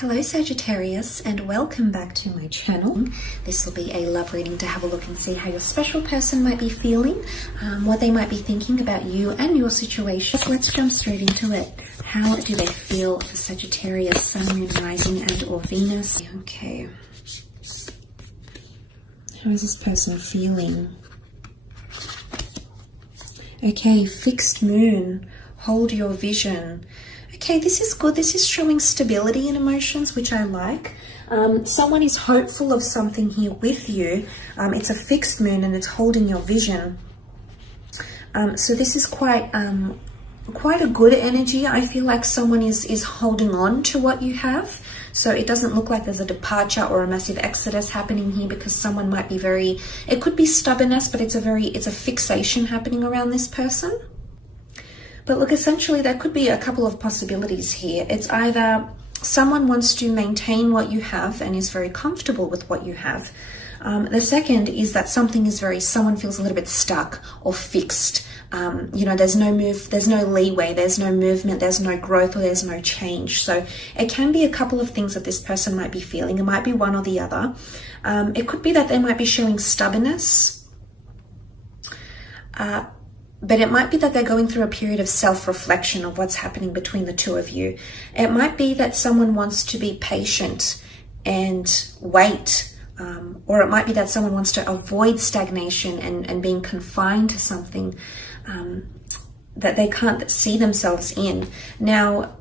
Hello Sagittarius, and welcome back to my channel. This will be a love reading to have a look and see how your special person might be feeling, what they might be thinking about you and your situation. Let's jump straight into it. How do they feel for Sagittarius, Sun, Moon, Rising and or Venus? Okay. How is this person feeling? Okay, fixed moon, hold your vision. Okay, this is good. This is showing stability in emotions, which I like. Someone is hopeful of something here with you. It's a fixed moon and it's holding your vision. So this is quite a good energy. I feel like someone is holding on to what you have. So it doesn't look like there's a departure or a massive exodus happening here, because someone might be it could be stubbornness, but it's a fixation happening around this person. But look, essentially there could be a couple of possibilities here. It's either someone wants to maintain what you have and is very comfortable with what you have. The second is that someone feels a little bit stuck or fixed. There's no move, there's no leeway, there's no movement, there's no growth, or there's no change. So it can be a couple of things that this person might be feeling. It might be one or the other. It could be that they might be showing stubbornness. But it might be that they're going through a period of self-reflection of what's happening between the two of you. It might be that someone wants to be patient and wait. Or it might be that someone wants to avoid stagnation and being confined to something that they can't see themselves in. Now,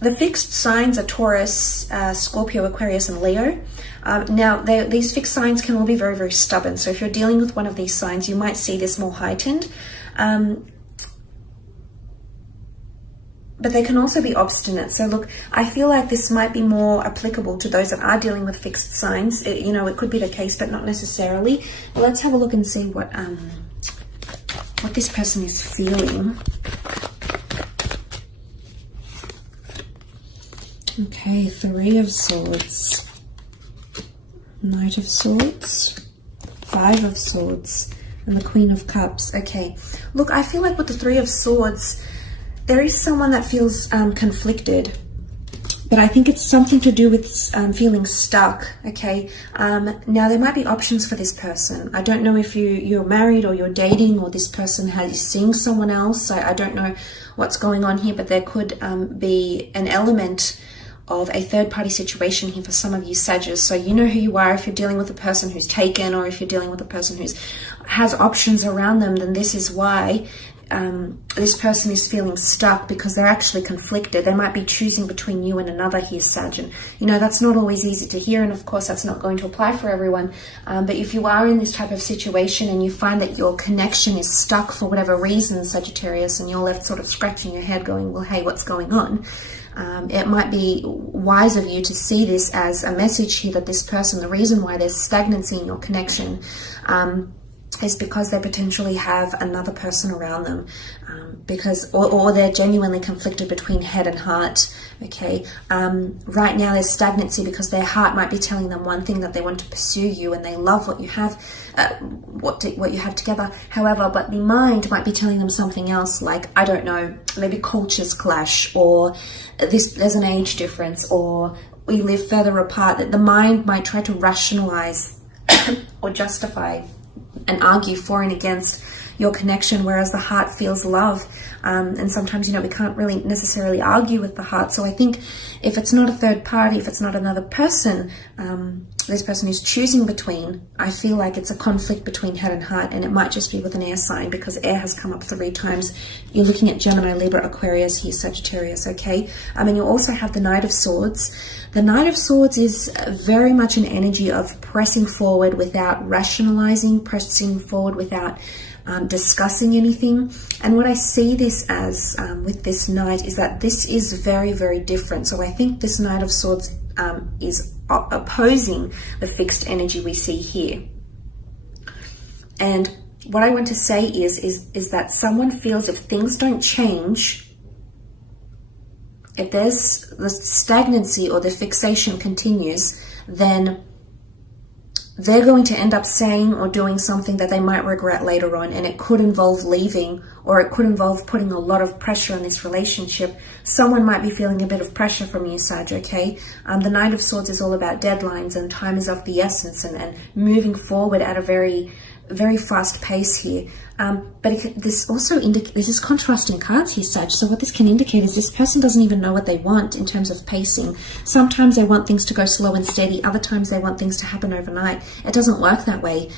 the fixed signs are Taurus, Scorpio, Aquarius, and Leo. Now, these fixed signs can all be very, very stubborn. So if you're dealing with one of these signs, you might see this more heightened. But they can also be obstinate. So look, I feel like this might be more applicable to those that are dealing with fixed signs. It could be the case, but not necessarily. But let's have a look and see what this person is feeling. Okay, Three of Swords, Knight of Swords, Five of Swords, and the Queen of Cups. Okay, look, I feel like with the Three of Swords, there is someone that feels conflicted, but I think it's something to do with feeling stuck. Okay, now there might be options for this person. I don't know if you're married or you're dating, or this person is seeing someone else. I don't know what's going on here, but there could be an element of a third-party situation here for some of you Sagittarius. So you know who you are. If you're dealing with a person who's taken, or if you're dealing with a person who has options around them, then this is why this person is feeling stuck, because they're actually conflicted. They might be choosing between you and another here, Sag. And that's not always easy to hear, and of course that's not going to apply for everyone. But if you are in this type of situation and you find that your connection is stuck for whatever reason, Sagittarius, and you're left sort of scratching your head going, well, hey, what's going on? It might be wise of you to see this as a message here that this person, the reason why there's stagnancy in your connection is because they potentially have another person around them, or they're genuinely conflicted between head and heart. Okay, right now there's stagnancy because their heart might be telling them one thing, that they want to pursue you and they love what you have, what you have together. However, but the mind might be telling them something else, like, I don't know, maybe cultures clash, or there's an age difference, or we live further apart. That the mind might try to rationalize or justify and argue for and against your connection, whereas the heart feels love. And sometimes, we can't really necessarily argue with the heart. So I think if it's not a third party, if it's not another person, this person is choosing between, I feel like it's a conflict between head and heart, and it might just be with an air sign, because air has come up 3 times. You're looking at Gemini, Libra, Aquarius here, Sagittarius, okay? And you also have the Knight of Swords. The Knight of Swords is very much an energy of pressing forward without rationalizing, pressing forward without discussing anything. And what I see this as with this Knight is that this is very, very different. So I think this Knight of Swords is opposing the fixed energy we see here. And what I want to say is that someone feels if things don't change, if there's the stagnancy or the fixation continues, then they're going to end up saying or doing something that they might regret later on, and it could involve leaving, or it could involve putting a lot of pressure on this relationship. Someone might be feeling a bit of pressure from you, Sag, okay? The Knight of Swords is all about deadlines and time is of the essence, and moving forward at a very, very fast pace here. But this also indicates, this is contrasting cards here, Sag. So what this can indicate is this person doesn't even know what they want in terms of pacing. Sometimes they want things to go slow and steady. Other times they want things to happen overnight. It doesn't work that way.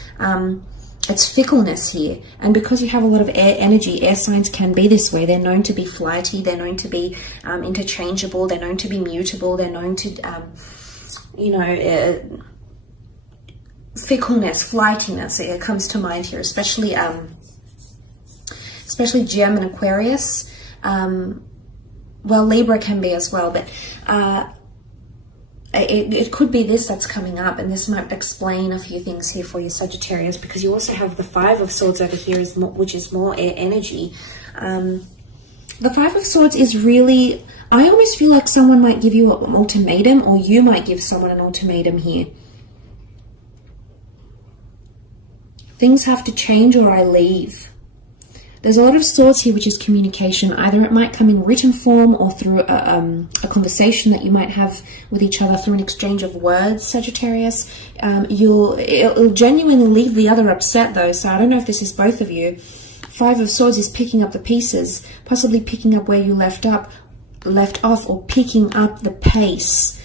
It's fickleness here. And because you have a lot of air energy, air signs can be this way. They're known to be flighty. They're known to be interchangeable. They're known to be mutable. They're known to, fickleness, flightiness, it comes to mind here, especially Gem and Aquarius. Well, Libra can be as well, but it could be this that's coming up, and this might explain a few things here for you, Sagittarius, because you also have the Five of Swords over here, which is more air energy. The Five of Swords is really, I almost feel like someone might give you an ultimatum, or you might give someone an ultimatum here. Things have to change or I leave. There's a lot of swords here, which is communication. Either it might come in written form or through a conversation that you might have with each other through an exchange of words, Sagittarius. It'll genuinely leave the other upset though, so I don't know if this is both of you. Five of Swords is picking up the pieces, possibly picking up where you left off, or picking up the pace.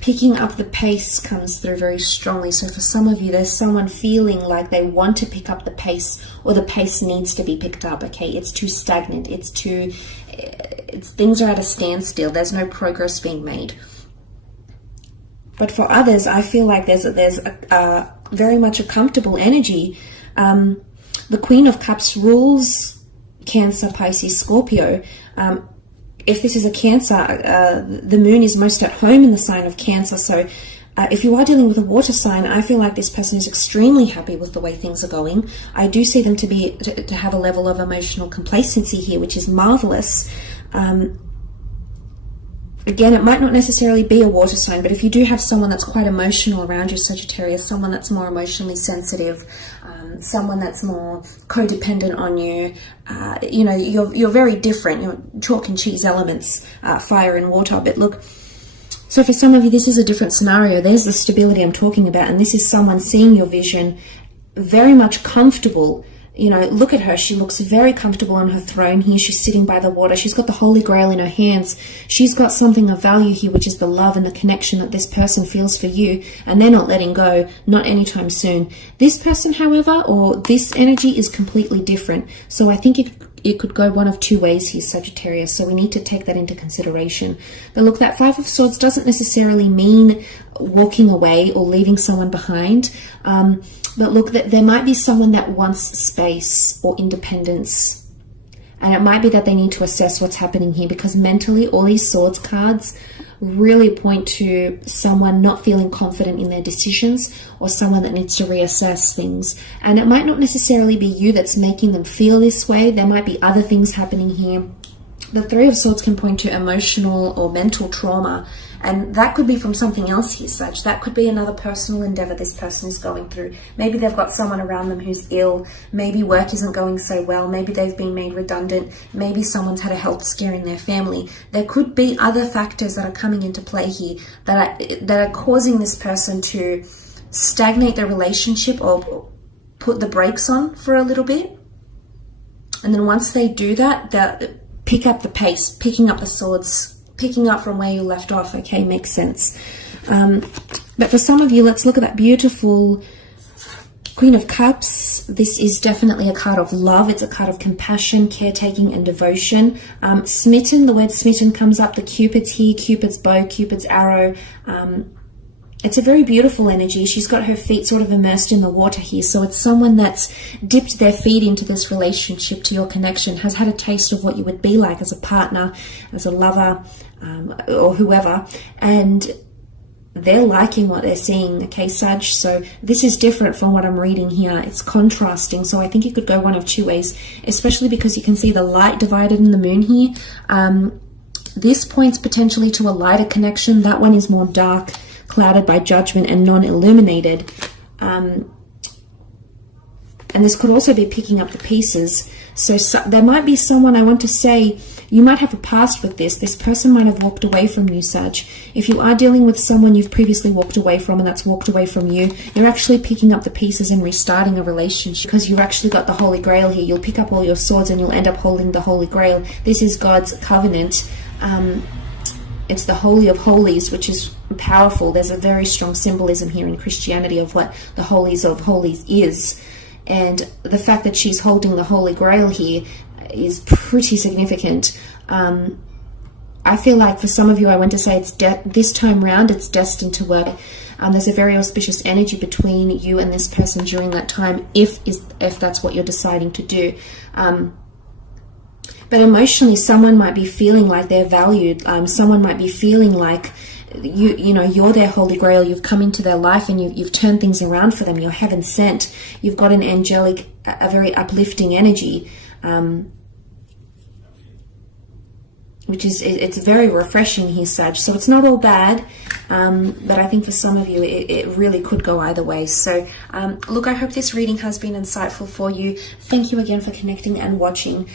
Picking up the pace comes through very strongly. So for some of you, there's someone feeling like they want to pick up the pace, or the pace needs to be picked up, okay? It's too stagnant. Things are at a standstill. There's no progress being made. But for others, I feel like there's a very much a comfortable energy. The Queen of Cups rules Cancer, Pisces, Scorpio. If this is a Cancer, the moon is most at home in the sign of Cancer. So if you are dealing with a water sign, I feel like this person is extremely happy with the way things are going. I do see them to have a level of emotional complacency here, which is marvelous. Again, it might not necessarily be a water sign, but if you do have someone that's quite emotional around you, Sagittarius, someone that's more emotionally sensitive, someone that's more codependent on you, you're very different. You're chalk and cheese elements, fire and water. But look, so for some of you, this is a different scenario. There's the stability I'm talking about, and this is someone seeing your vision, very much comfortable. Look at her. She looks very comfortable on her throne here. She's sitting by the water. She's got the Holy Grail in her hands. She's got something of value here, which is the love and the connection that this person feels for you, and they're not letting go, not anytime soon. This person, however, or this energy is completely different. So I think it could go one of two ways here, Sagittarius. So we need to take that into consideration. But look, that Five of Swords doesn't necessarily mean walking away or leaving someone behind. But look, there might be someone that wants space or independence. And it might be that they need to assess what's happening here, because mentally all these Swords cards really point to someone not feeling confident in their decisions, or someone that needs to reassess things. And it might not necessarily be you that's making them feel this way. There might be other things happening here. The Three of Swords can point to emotional or mental trauma, and that could be from something else here, Sag. That could be another personal endeavor this person is going through. Maybe they've got someone around them who's ill. Maybe work isn't going so well. Maybe they've been made redundant. Maybe someone's had a health scare in their family. There could be other factors that are coming into play here that are causing this person to stagnate their relationship or put the brakes on for a little bit. And then once they do that, they'll pick up the pace, picking up the swords, picking up from where you left off. Okay, makes sense. But for some of you, let's look at that beautiful Queen of Cups. This is definitely a card of love. It's a card of compassion, caretaking, and devotion. Smitten, the word smitten comes up. The Cupid's here, Cupid's bow, Cupid's arrow. It's a very beautiful energy. She's got her feet sort of immersed in the water here. So it's someone that's dipped their feet into this relationship, to your connection, has had a taste of what you would be like as a partner, as a lover, or whoever. And they're liking what they're seeing, okay, Sag? So this is different from what I'm reading here. It's contrasting. So I think it could go one of two ways, especially because you can see the light divided in the moon here. This points potentially to a lighter connection. That one is more dark, clouded by judgment and non-illuminated. And this could also be picking up the pieces. So there might be someone, I want to say, you might have a past with this. This person might have walked away from you, Sag. If you are dealing with someone you've previously walked away from and that's walked away from you, you're actually picking up the pieces and restarting a relationship, because you've actually got the Holy Grail here. You'll pick up all your swords and you'll end up holding the Holy Grail. This is God's covenant. It's the Holy of Holies, which is powerful. There's a very strong symbolism here in Christianity of what the Holies of Holies is. And the fact that she's holding the Holy Grail here is pretty significant. I feel like for some of you, I want to say it's this time round, it's destined to work. There's a very auspicious energy between you and this person during that time, if that's what you're deciding to do. But emotionally, someone might be feeling like they're valued. Someone might be feeling like you know, you're their Holy Grail. You've come into their life and you've turned things around for them. You're heaven sent. You've got an angelic, a very uplifting energy, which is, it's very refreshing here, Sag. So it's not all bad, but I think for some of you, it really could go either way. So look, I hope this reading has been insightful for you. Thank you again for connecting and watching.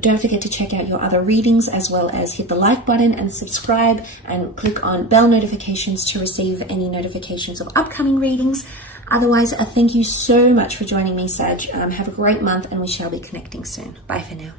Don't forget to check out your other readings, as well as hit the like button and subscribe, and click on bell notifications to receive any notifications of upcoming readings. Otherwise, thank you so much for joining me, Sag. Have a great month, and we shall be connecting soon. Bye for now.